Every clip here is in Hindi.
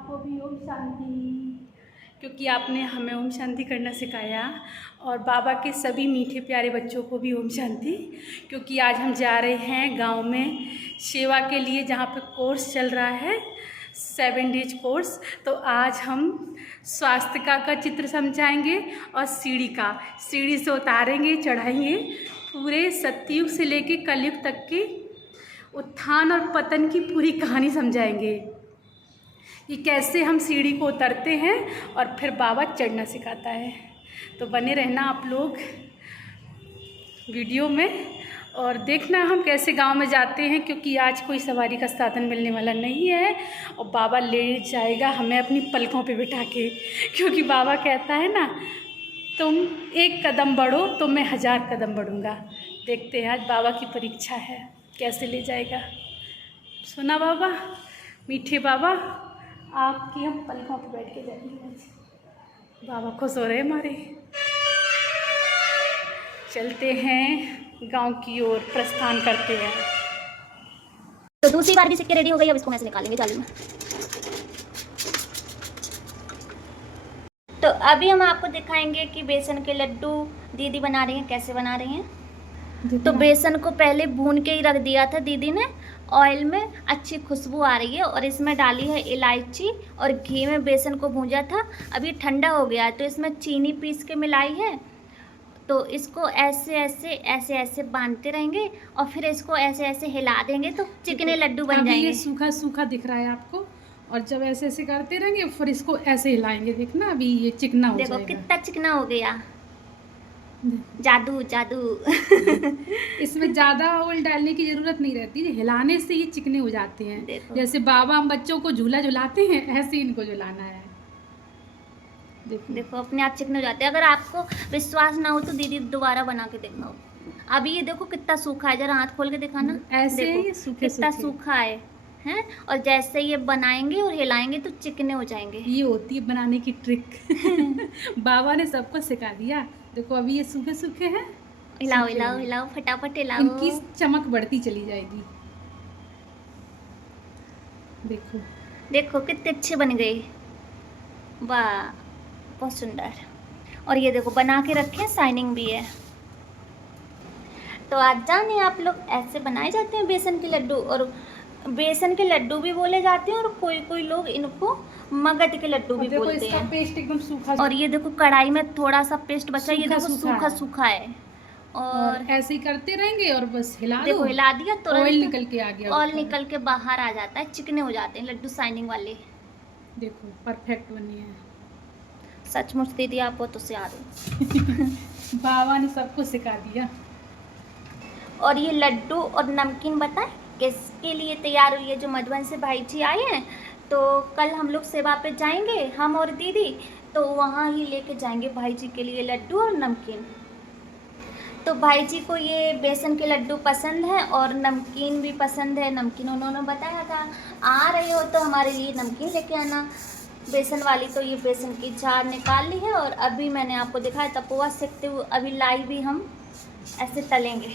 आपको भी ओम शांति, क्योंकि आपने हमें ओम शांति करना सिखाया। और बाबा के सभी मीठे प्यारे बच्चों को भी ओम शांति, क्योंकि आज हम जा रहे हैं गांव में सेवा के लिए, जहां पे कोर्स चल रहा है 7 डेज कोर्स। तो आज हम स्वास्थ्य का चित्र समझाएंगे और सीढ़ी से उतारेंगे, चढ़ाएंगे। पूरे सतयुग से लेके कलयुग तक की उत्थान और पतन की पूरी कहानी समझाएंगे कि कैसे हम सीढ़ी को उतरते हैं और फिर बाबा चढ़ना सिखाता है। तो बने रहना आप लोग वीडियो में और देखना हम कैसे गांव में जाते हैं, क्योंकि आज कोई सवारी का साधन मिलने वाला नहीं है और बाबा ले जाएगा हमें अपनी पलकों पे बिठा के, क्योंकि बाबा कहता है ना, तुम एक कदम बढ़ो तो मैं 1000 कदम बढ़ूँगा। देखते हैं आज बाबा की परीक्षा है, कैसे ले जाएगा। सुना बाबा, मीठे बाबा, आपकी हम पलकों पे बैठ के जाएंगे। बाबा खुश हो रहे हमारे। चलते हैं गांव की ओर, प्रस्थान करते हैं। तो दूसरी बार भी सिक्के रेडी हो गई, अब इसको ऐसे निकालेंगे जाली में। तो अभी हम आपको दिखाएंगे कि बेसन के लड्डू दीदी बना रही हैं, कैसे बना रही हैं। तो बेसन को पहले भून के ही रख दिया था दीदी ने ऑयल में, अच्छी खुशबू आ रही है। और इसमें डाली है इलायची और घी में बेसन को भूंजा था। अभी ठंडा हो गया है तो इसमें चीनी पीस के मिलाई है। तो इसको ऐसे ऐसे ऐसे ऐसे बांधते रहेंगे और फिर इसको ऐसे ऐसे हिला देंगे तो चिकने लड्डू बन जाएंगे। ये सूखा सूखा दिख रहा है आपको, और जब ऐसे ऐसे करते रहेंगे फिर इसको ऐसे हिलाएंगे। देखना अभी ये चिकना हो जाएगा। देखो कितना चिकना हो गया, जादू जादू। इसमें ज़्यादा ऑयल डालने की ज़रूरत नहीं रहती, हिलाने से ये चिकने हो जाते हैं। जैसे बाबा हम बच्चों को झूला झुलाते हैं, ऐसे इनको झुलाना है। देखो अपने आप चिकने हो जाते हैं। अगर आपको विश्वास ना हो तो दीदी दोबारा बना के देखना। अभी ये देखो कितना सूखा है, जरा हाथ खोल के दिखाना। ऐसे ही सूखे कितना सूखा है हैं। और जैसे ये बनाएंगे और हिलाएंगे तो चिकने हो जाएंगे। ये होती है बनाने की ट्रिक। बाबा ने सबको सिखा दिया। देखो अभी ये सूखे सूखे हैं, हिलाओ हिलाओ हिलाओ, फटाफट हिलाओ। इनकी चमक बढ़ती चली जाएगी। देखो देखो कितने अच्छे बन गए, वाह बहुत सुंदर। और ये देखो बना के रखे, शाइनिंग भी है। तो आज जाने आप लोग, ऐसे बनाए जाते हैं बेसन के लड्डू। और बेसन के लड्डू भी बोले जाते हैं और कोई कोई लोग इनको मगध के लड्डू भी बोलते हैं। पेस्ट एकदम सूखा। और ये देखो कढ़ाई में थोड़ा सा पेस्ट बचा, ये देखो सूखा सूखा है। और ऐसे ही करते रहेंगे और बस हिला दो। देखो हिला दिया तो ऑयल निकल के आ गया, ऑयल निकल के बाहर आ जाता है, चिकने हो जाते हैं लड्डू शाइनिंग वाले। देखो परफेक्ट बनी है। सचमुच दीदी आप बहुत होशियार हो। बाबा ने सबको सिखा दिया। और ये लड्डू और नमकीन बताएं किसके लिए तैयार हुई है। जो मधुबन से भाई जी आए हैं, तो कल हम लोग सेवा पे जाएंगे, हम और दीदी, तो वहाँ ही लेके जाएंगे भाई जी के लिए लड्डू और नमकीन। तो भाई जी को ये बेसन के लड्डू पसंद है और नमकीन भी पसंद है। नमकीन उन्होंने बताया था, आ रहे हो तो हमारे लिए नमकीन लेके आना बेसन वाली। तो ये बेसन की जार निकाल ली है और अभी मैंने आपको दिखाया तपोवा सेकते हुए, अभी लाई भी हम ऐसे तलेंगे।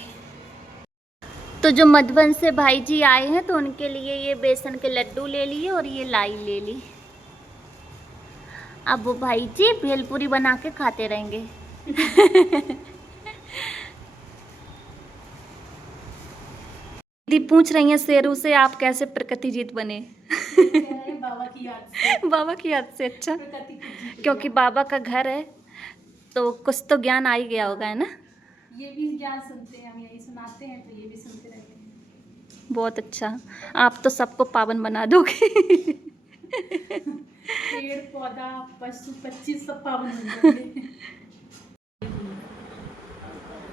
तो जो मधुबन से भाई जी आए हैं तो उनके लिए ये बेसन के लड्डू ले लिए और ये लाई ले ली। अब वो भाई जी भेलपूरी बना के खाते रहेंगे। दीदी पूछ रही हैं शेरू से, आप कैसे प्रकृति जीत बने। बाबा की याद से। बाबा की याद से। अच्छा, क्योंकि बाबा का घर है तो कुछ तो ज्ञान आ ही गया होगा, है ना। ये भी ज्ञान सुनते हैं, हम यही सुनाते हैं तो ये भी सुनते रहते हैं। बहुत अच्छा, आप तो सबको पावन बना दोगे। पेड़ पौधा पशु पक्षी सब पावन हो जाएंगे।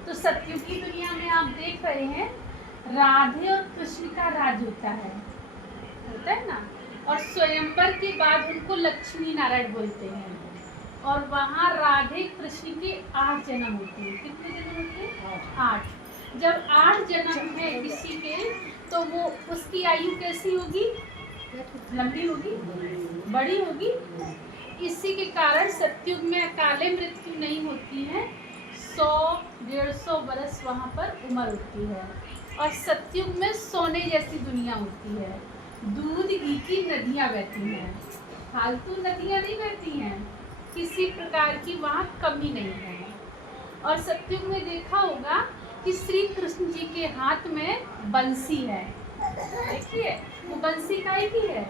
तो सत्युग की दुनिया में आप देख रहे हैं, राधे और कृष्ण का राज होता है ना। और स्वयंवर के बाद उनको लक्ष्मी नारायण बोलते हैं। और वहाँ राधे कृष्ण के 8 जन्म होते हैं। कितने जन्म होते हैं? 8। जब 8 जन्म है किसी के, तो वो उसकी आयु कैसी होगी? लंबी होगी, बड़ी होगी। इसी के कारण सत्युग में अकाले मृत्यु नहीं होती है। 100-150 वर्ष वहाँ पर उम्र होती है। और सत्युग में सोने जैसी दुनिया होती है, दूध घी की नदियाँ बहती हैं। फालतू नदियाँ नहीं बहती हैं, किसी प्रकार की वहाँ कमी नहीं है। और सतयुग में देखा होगा कि श्री कृष्ण जी के हाथ में बंसी है, देखिए वो बंसी काहे की है,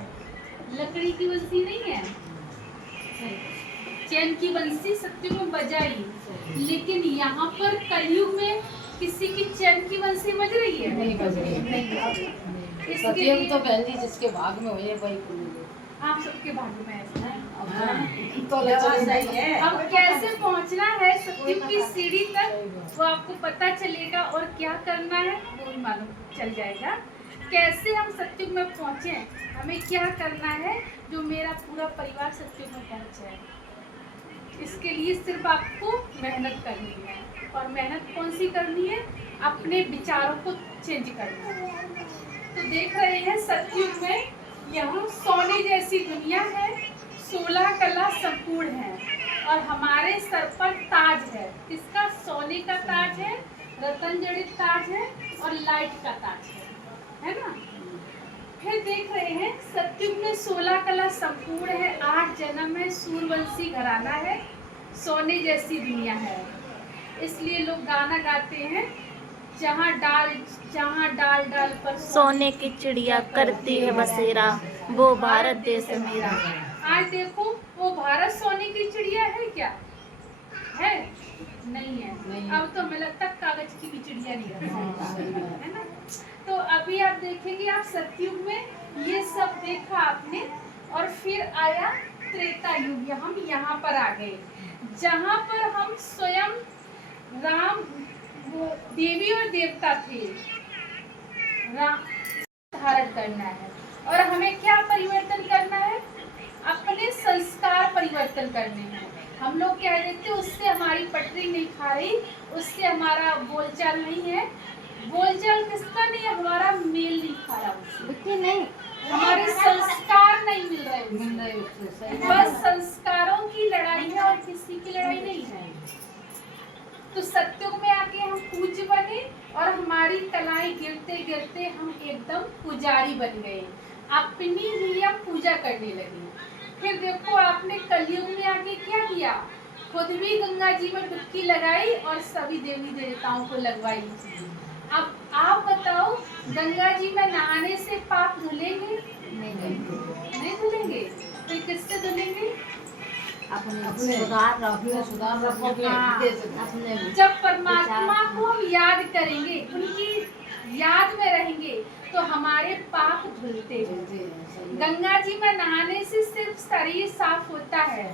लकड़ी की बंसी नहीं है, चैन की बंसी सतयुग में बजाई। लेकिन यहाँ पर कलयुग में किसी की चैन की बंसी बज रही है? नहीं बज रही। सतयुग तो बहन जी जिसके भाग में हुए भाई, आप सबके भाग्य में ऐसा है। तो सही है। अब कैसे पहुंचना है सतयुग की सीढ़ी तक वो आपको पता चलेगा, और क्या करना है वो भी मालूम चल जाएगा। कैसे हम सतयुग में पहुंचे, हमें क्या करना है जो मेरा पूरा परिवार सतयुग में पहुंच जाए। इसके लिए सिर्फ आपको मेहनत करनी है, और मेहनत कौन सी करनी है, अपने विचारों को चेंज करना है। तो देख रहे हैं सतयुग में यहाँ सोने जैसी दुनिया है, 16 कला संपूर्ण है, और हमारे सर पर ताज है। किसका? सोने का ताज है, रतन जड़ित ताज है, और लाइट का ताज है ना। फिर देख रहे हैं सतयुग में 16 कला संपूर्ण है, 8 जन्म है, सूर्यवंशी घराना है, सोने जैसी दुनिया है। इसलिए लोग गाना गाते हैं, जहाँ डाल डाल पर सोने की चिड़िया करती है बसेरा, वो भारत देश मेरा। आज देखो वो भारत सोने की चिड़िया है क्या? है? नहीं है। नहीं। अब तो हमें लगता है कागज की भी चिड़िया नहीं है ना। तो अभी आप देखेंगे, आप सतयुग में ये सब देखा आपने, और फिर आया त्रेता युग। हम यहाँ पर आ गए जहाँ पर हम स्वयं राम, वो देवी और देवता थे। राम धारण करना है, और हमें क्या परिवर्तन करना है, अपने संस्कार परिवर्तन करने हैं। हम लोग कह देते उससे हमारी पटरी नहीं खा रही, उससे हमारा बोलचाल नहीं है। बोलचाल किसका नहीं है, हमारा मेल नहीं खा रहा उससे, नहीं, हमारे संस्कार नहीं मिल रहे उससे। बस संस्कारों की लड़ाई है, और किसी की लड़ाई नहीं है। तो सतयुग में आके हम पूज्य बने, और हमारी कलाएं गिरते गिरते हम एकदम पुजारी बन गए, अपनी ही हम पूजा करने लगे। फिर देखो आपने कलयुग में आके क्या किया, खुद भी गंगा जी में डुबकी लगाई और सभी देवी देवताओं को लगवाई। अब आप बताओ, गंगा जी में नहाने से पाप धुलेंगे? नहीं धुलेंगे। फिर किससे धुलेंगे? अपने सुधार रखोगे। जब परमात्मा को हम याद करेंगे, उनकी याद में रहेंगे, तो हमारे पाप धुलते हैं। गंगा जी में नहाने से सिर्फ शरीर साफ होता है,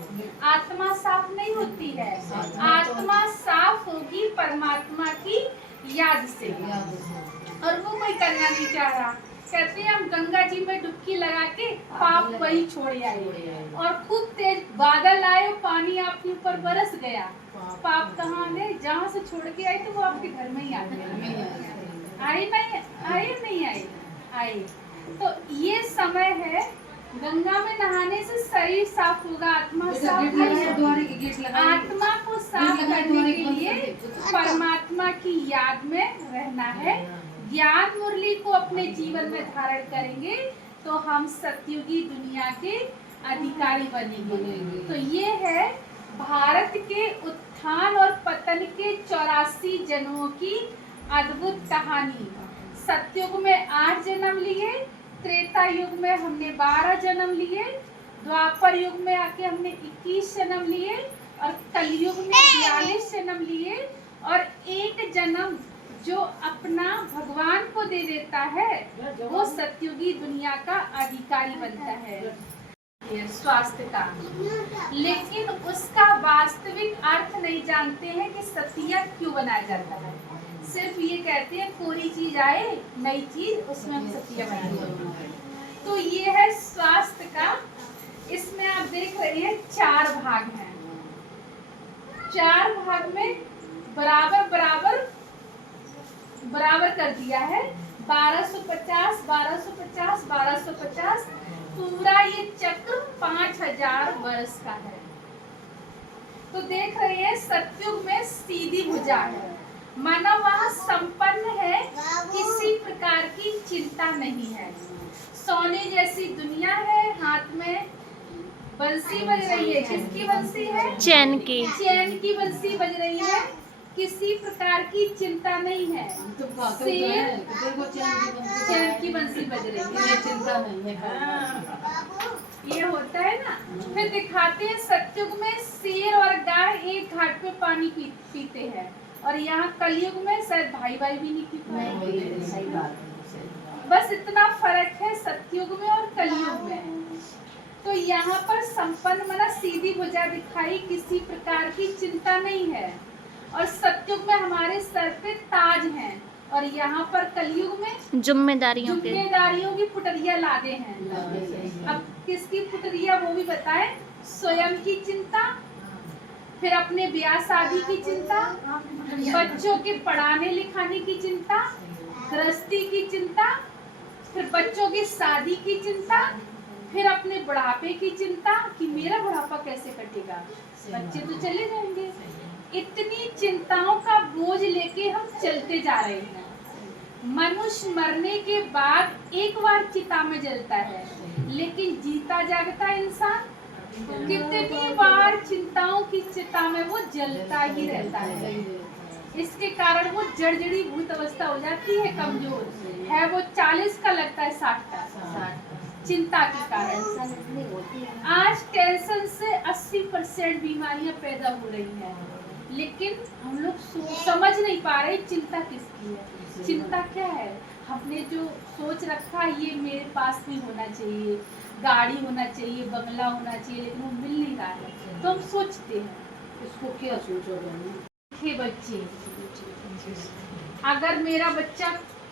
आत्मा साफ नहीं होती है। आत्मा साफ होगी परमात्मा की याद से, और वो कोई करना नहीं चाह रहा। कहते हैं हम गंगा जी में डुबकी लगा के पाप वही छोड़ आए, और खूब तेज बादल आए, पानी आपके ऊपर बरस गया, पाप कहाँ है? जहाँ से छोड़ के आए तो वो आपके घर में ही आ गए। आए नहीं आए। तो ये समय है, गंगा में नहाने से शरीर साफ होगा, आत्मा साफ होगा। आत्मा को साफ करने के लिए परमात्मा की याद में रहना है। ज्ञान मुरली को अपने जीवन में धारण करेंगे तो हम सतयुगी दुनिया के अधिकारी बनेंगे। तो ये है भारत के उत्थान और पतन के 84 जन्मों की अद्भुत कहानी। सतयुग में 8 जन्म लिए, त्रेता युग में हमने 12 जन्म लिए, द्वापर युग में आके हमने 21 जन्म लिए, और कलयुग में 42 जन्म लिए, और एक जन्म जो अपना भगवान को दे देता है वो सतयुगी दुनिया का अधिकारी बनता है। स्वास्थ्य का, लेकिन उसका वास्तविक अर्थ नहीं जानते हैं कि सतिया क्यों बनाया जाता है। सिर्फ ये कहते हैं कोई चीज आए नई चीज, उसमें हम सतिया बनाएंगे। तो ये है स्वास्थ्य का। इसमें आप देख रहे हैं 4 भाग हैं। 4 भाग में बराबर कर दिया है। 1250, 1250, 1250, पूरा ये चक्र 5000 वर्ष का है। तो देख रहे हैं सतयुग में सीधी भुजा है, मानव वहाँ संपन्न है, किसी प्रकार की चिंता नहीं है। सोने जैसी दुनिया है, हाथ में बंसी बज रही है। किसकी बंसी है? चैन की। चैन की बंसी बज रही है। किसी प्रकार की चिंता नहीं है। शेर चैन की बंसी बज रही है, चिंता नहीं है। ये होता है ना। फिर दिखाते हैं सतयुग में शेर और गाय एक घाट पे पानी पीते हैं, और यहाँ कलयुग में शायद भाई भाई भी नहीं पी पाएंगे। सही बात है। बस इतना फर्क है सतयुग में और कलयुग में। तो यहाँ पर संपन्न मना सीधी भुजा दिखाई, किसी प्रकार की चिंता नहीं है, और सतयुग में हमारे सर पे ताज हैं, और यहाँ पर कलयुग में जिम्मेदारियों की पुटरिया लादे हैं। अब किसकी पुटरिया वो भी बताएं। स्वयं की चिंता, फिर अपने ब्याह शादी की चिंता, बच्चों के पढ़ाने लिखाने की चिंता, गृहस्थी की चिंता, फिर बच्चों की शादी की चिंता, फिर अपने बुढ़ापे की चिंता कि मेरा बुढ़ापा कैसे कटेगा, बच्चे तो चले जाएंगे। इतनी चिंताओं का बोझ लेके हम चलते जा रहे हैं। मनुष्य मरने के बाद एक बार चिता में जलता है, लेकिन जीता जागता इंसान कितनी बार चिंताओं की चिता में वो जलता ही रहता है। इसके कारण वो जर्जरी भूत अवस्था हो जाती है, कमजोर है वो 40 का लगता है 60 का, चिंता के कारण। आज टेंशन से 80% बीमारियां पैदा हो रही हैं, लेकिन हम लोग समझ नहीं पा रहे चिंता किसकी है। चिंता क्या है? हमने जो सोच रखा है ये मेरे पास भी होना चाहिए, गाड़ी होना चाहिए, बंगला होना चाहिए, लेकिन वो मिल नहीं रहा है, तो हम सोचते हैं इसको क्या सोचोगे। बच्चे, अगर मेरा बच्चा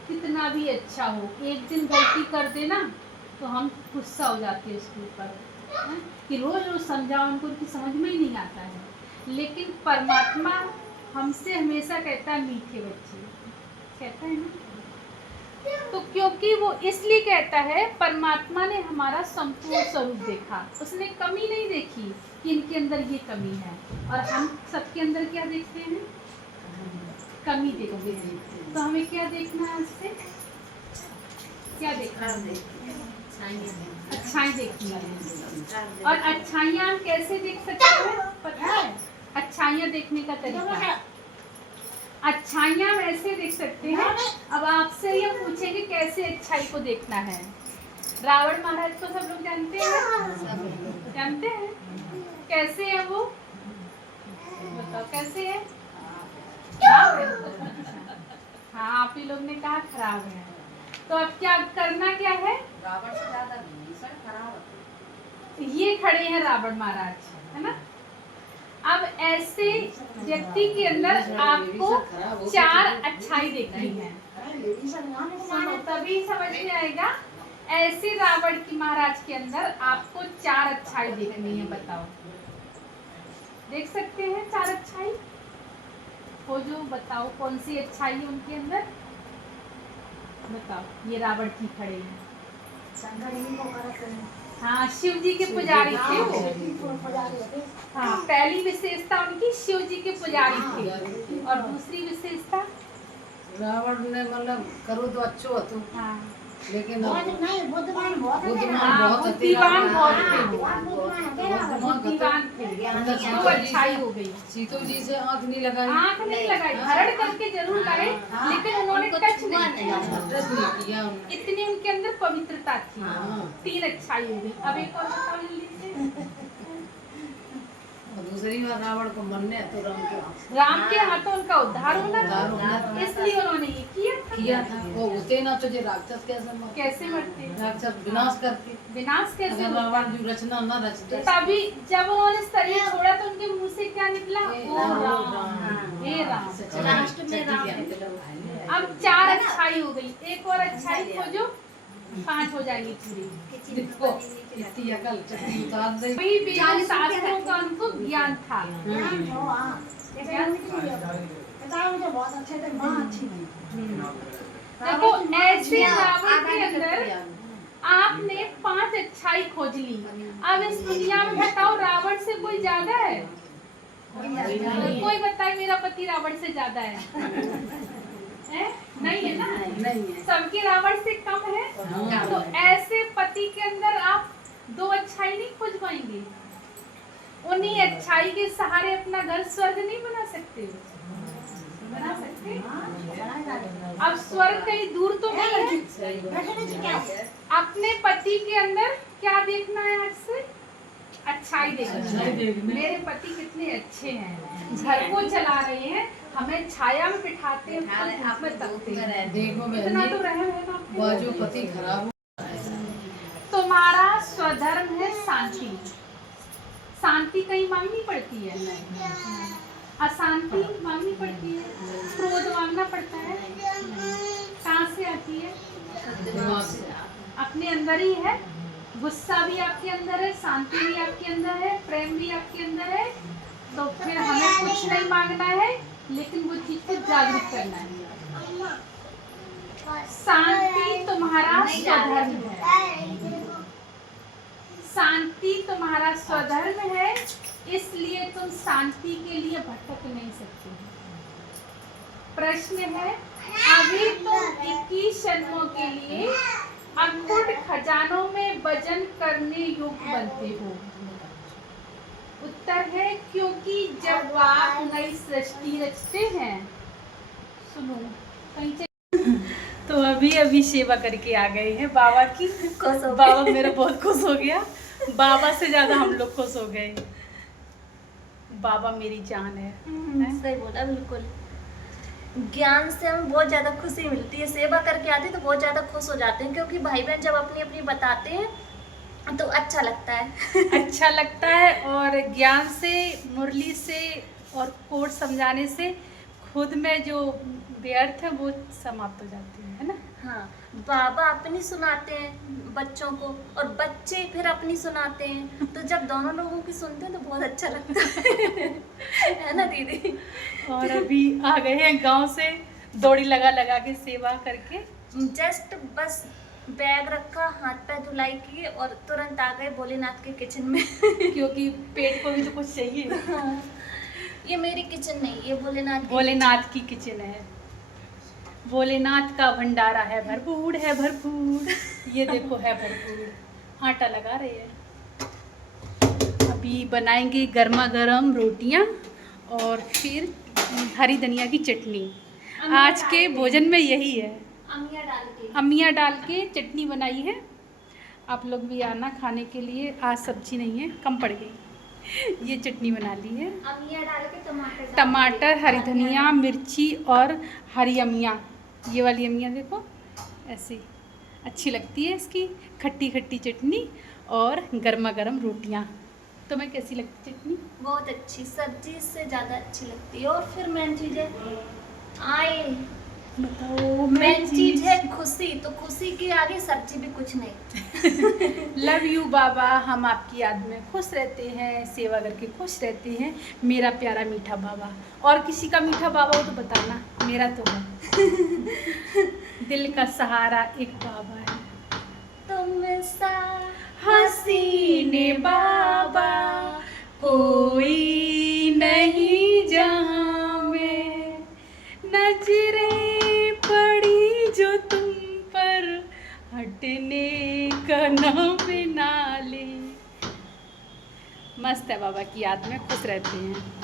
कितना भी अच्छा हो, एक दिन गलती कर देना तो हम गुस्सा हो जाते हैं उसके ऊपर कि रोज रोज समझाओ उनको, उनकी समझ में ही नहीं आता है। लेकिन परमात्मा हमसे हमेशा कहता है मीठे बच्चे, कहता है ना। तो क्योंकि वो इसलिए कहता है, परमात्मा ने हमारा संपूर्ण स्वरूप देखा, उसने कमी नहीं देखी कि इनके अंदर ये कमी है, और हम सबके अंदर क्या देखते हैं? कमी देखते हैं। तो हमें क्या देखना है उससे? क्या देखना है? अच्छाई देखनी है। और अच्छाइयाँ हम कैसे देख सकते हैं पता है? अच्छाइयाँ देखने का तरीका, अच्छाइयाँ हम ऐसे देख सकते हैं। अब आपसे ये पूछेंगे कैसे अच्छाई को देखना है। रावण महाराज को सब लोग जानते हैं, जानते हैं कैसे है वो? बताओ कैसे है? खराब है। हाँ, आप ही लोग ने कहा खराब है। तो अब क्या करना क्या है? रावण से ज्यादा खराब। ये खड़े हैं रावण महाराज, है ना। अब ऐसे व्यक्ति के अंदर आपको 4 अच्छाई देखनी है, तभी समझ में आएगा। ऐसे रावण की महाराज के अंदर आपको 4 अच्छाई देखनी है। बताओ, देख सकते हैं 4 अच्छाई? वो जो बताओ कौन सी अच्छाई है उनके अंदर? बताओ। ये रावण की खड़े हैं। हाँ, शिव जी के पुजारी थे वो। हाँ, पहली विशेषता उनकी शिव जी के पुजारी थे, और दूसरी विशेषता रावण ने मतलब करो तो अच्छो हो, हाँ, लेकिन बुद्धिमान बहुत थे, बुद्धिमान थे। वो अच्छाई हो गई। सीतो जी से आंख नहीं लगाई, आंख नहीं लगाई, हरण करके जरूर लाए, लेकिन उन्होंने टच नहीं किया। इतनी उनके अंदर पवित्रता थी। 3 अच्छाई हो गई। अब एक और बताओ जल्दी से। दूसरी बार रावण को मरने तो राम के हाथों उनका उद्धार होना था, इसलिए उन्होंने ये किया था। वो होते ना तो राक्षस कैसे मरते? राक्षस विनाश करते। विनाश कैसे? अगर रावण की रचना न रचते। तभी जब उन्होंने शरीर छोड़ा तो उनके मुंह से क्या निकला? ओम राम, हे राम। अब 4 अच्छाई हो गई। एक और अच्छाई खोजो, 5 हो जाएगी पूरी। इतनी अकल चक्री उतार दे। वही वेद शास्त्रों का उनको ज्ञान था। देखो, ऐसे रावण के अंदर आपने 5 अच्छाई खोज ली। अब इस दुनिया में बताओ रावण से कोई ज्यादा है? कोई बताए मेरा पति रावण से ज्यादा है? नहीं है ना, नहीं है। सबके रावण से कम है। तो ऐसे पति के अंदर आप दो अच्छाई नहीं खोज पाएंगे? उन्हीं अच्छाई के सहारे अपना घर स्वर्ग नहीं बना सकते? बना सकते। अब स्वर्ग कहीं दूर तो नहीं है। अपने पति के अंदर क्या देखना है? आज से अच्छाई देखना है। मेरे पति कितने अच्छे हैं, घर को चला रहे हैं, हमें छाया में बिठाते हैं, धूप में तपते हैं। देखो इतना तो रहम है ना। बाजू पति खराब। तुम्हारा स्वधर्म है शांति। शांति कहीं मांगनी पड़ती है? अशांति मांगनी पड़ती है? क्रोध मांगना पड़ता है? कहाँ से आती है? अपने अंदर ही है। गुस्सा भी आपके अंदर है, शांति भी आपके अंदर है, प्रेम भी आपके अंदर है। तो फिर हमें कुछ नहीं मांगना है, लेकिन वो चीज को जागरूक करना है। शांति तुम्हारा स्वधर्म है। शांति तुम्हारा स्वधर्म है, इसलिए तुम शांति के लिए भटक नहीं सकते। प्रश्न है, अभी तुम 21 जन्मों के लिए अखुट खजानों में वजन करने योग्य बनते हो। उत्तर है, क्योंकि जब आप नई सृष्टि रचते हैं, सुनो कहीं तो अभी सेवा करके आ गए हैं बाबा की। बाबा मेरा बहुत खुश हो गया। बाबा से ज्यादा हम लोग खुश हो गए। बाबा मेरी जान है। सही बोला, बिल्कुल। ज्ञान से हमें बहुत ज़्यादा खुशी मिलती है। सेवा करके आते हैं तो बहुत ज़्यादा खुश हो जाते हैं, क्योंकि भाई बहन जब अपनी अपनी बताते हैं तो अच्छा लगता है। अच्छा लगता है। और ज्ञान से, मुरली से और कोड समझाने से खुद में जो व्यर्थ है वो समाप्त हो जाती है ना। हाँ, बाबा अपनी सुनाते हैं बच्चों को और बच्चे फिर अपनी सुनाते हैं, तो जब दोनों लोगों की सुनते हैं तो बहुत अच्छा लगता है ना दीदी? और अभी आ गए हैं गांव से, दौड़ी लगा लगा के सेवा करके। जस्ट बस बैग रखा, हाथ पैर धुलाई किए और तुरंत आ गए भोलेनाथ के किचन में। क्योंकि पेट को भी तो कुछ चाहिए। हाँ, ये मेरी किचन नहीं, ये भोलेनाथ की किचन है। भोलेनाथ का भंडारा है भरपूर, है भरपूर। ये देखो है भरपूर। आटा लगा रहे हैं। अभी बनाएंगे गर्मा गर्म रोटियां और फिर हरी धनिया की चटनी। आज के भोजन में यही है। अमिया डाल के चटनी बनाई है। आप लोग भी आना खाने के लिए। आज सब्जी नहीं है, कम पड़ गई। ये चटनी बना ली है। अमिया डाल के टमाटर, हरी धनिया, मिर्ची और हरी अमिया। ये वाली अमिया देखो, ऐसी अच्छी लगती है। इसकी खट्टी खट्टी चटनी और गर्मा गर्म रोटियां। तुम्हें कैसी लगती चटनी? बहुत अच्छी, सब्जी से ज़्यादा अच्छी लगती है। और फिर मेन चीज़ है आए, बताओ। मेन चीज है खुशी। तो खुशी के आगे सब्जी भी कुछ नहीं। लव यू बाबा। हम आपकी याद में खुश रहते हैं, सेवा करके खुश रहते हैं। मेरा प्यारा मीठा बाबा। और किसी का मीठा बाबा हो तो बताना, मेरा तो है। दिल का सहारा एक बाबा है। तुम सा हसीने बाबा कोई नहीं जहाँ में, नजरें पड़ी जो तुम पर हटने का नाम ना ले। मस्त है, बाबा की याद में खुश रहते हैं।